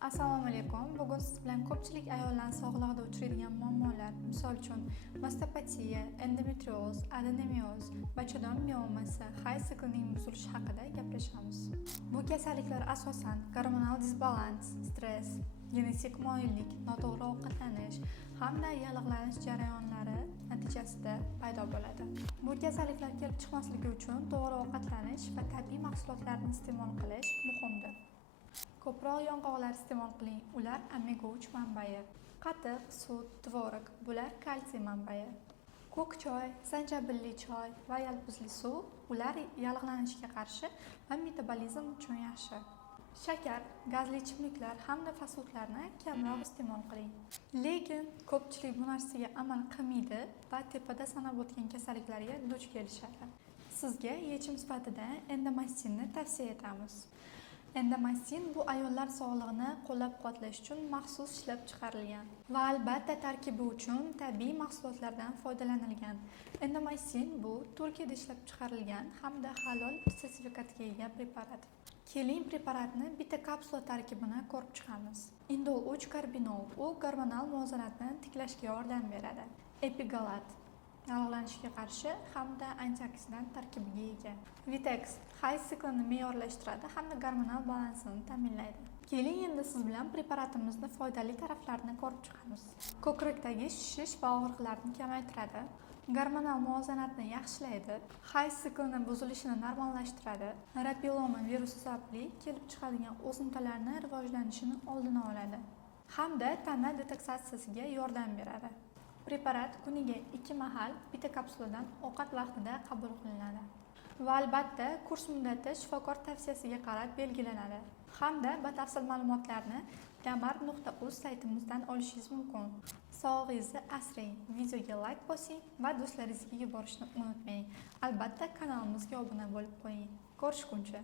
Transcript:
Assalomu alaykum. Bugun siz bilan ko'pchilik ayollar sog'lig'ida uchraydigan muammolar, misol uchun mastopatiya, endometrioz, adenomioz, bachadon miomasi, hayz siklining buzilishi haqida gaplashamiz. Bu kasalliklar asosan gormonal disbalans, stress, genetik moyillik, noto'g'ri ovqatlanish hamda yallig'lanish jarayonlari natijasida paydo bo'ladi. Bu kasalliklar kelib chiqmasligi uchun to'g'ri ovqatlanish va tabiiy mahsulotlarni iste'mol qilish muhimdir. Ko'proq yong'oqlar iste'mol qiling. Ular omega 3 manbai. Qatiq, sut, tvorog, bular kalsiy manbai. Ko'k choy, zanjabilli choy va yalpizli suv, ular yallig'lanishga qarshi va metabolizm uchun yaxshi. Shakar, gazli ichimliklar hamda fastfoodlarni kamroq iste'mol qiling. Lekin ko'pchilik bu narsaga amal qilmaydi va tepada sanab o'tgan kasalliklarga duch kelishadi. Sizga yechim sifatida endomastinni tavsiya etamiz. Endomastin bu ayollar sog'lig'ini qo'llab-quvvatlash uchun maxsus ishlab chiqarilgan va albatta tarkibi uchun tabiiy mahsulotlardan foydalanilgan. Endomastin bu Turkiyada ishlab chiqarilgan hamda halol sertifikatga ega preparat. Keling preparatni bitta kapsula tarkibini ko'rib chiqamiz. Indol 3 karbinol u gormonal muvozanatni tiklashga yordam beradi. Epigalat yallig'lanishga qarshi hamda antioksidant tarkibiga ega. Vitex hayz siklini me'yorlashtiradi hamda gormonal balansini ta'minlaydi. Keling endi siz bilan preparatimizni foydali taraflarini ko'rib chiqamiz. Ko'krakdagi shishish va og'riqlarni kamaytiradi, gormonal muvozanatni yaxshilaydi, hayz siklini buzilishini normallashtiradi, rapilloma virusi sababli kelib chiqadigan o'simtalarning rivojlanishini oldini oladi hamda tana detoksatsiyasiga yordam beradi. Preparat kuniga 2 mahal bitta kapsuladan ovqat vaqtida qabul qilinadi. Va albatta kurs muddati shifokor tavsiyasiga qarab belgilanadi. Hamda batafsil ma'lumotlarni damar.uz saytimizdan olishingiz mumkin. Sog'lig'ingizni asrang, videoga like bosing va do'stlaringizga yuborishni unutmang. Albatta kanalimizga obuna bo'lib qo'ying. Ko'rishguncha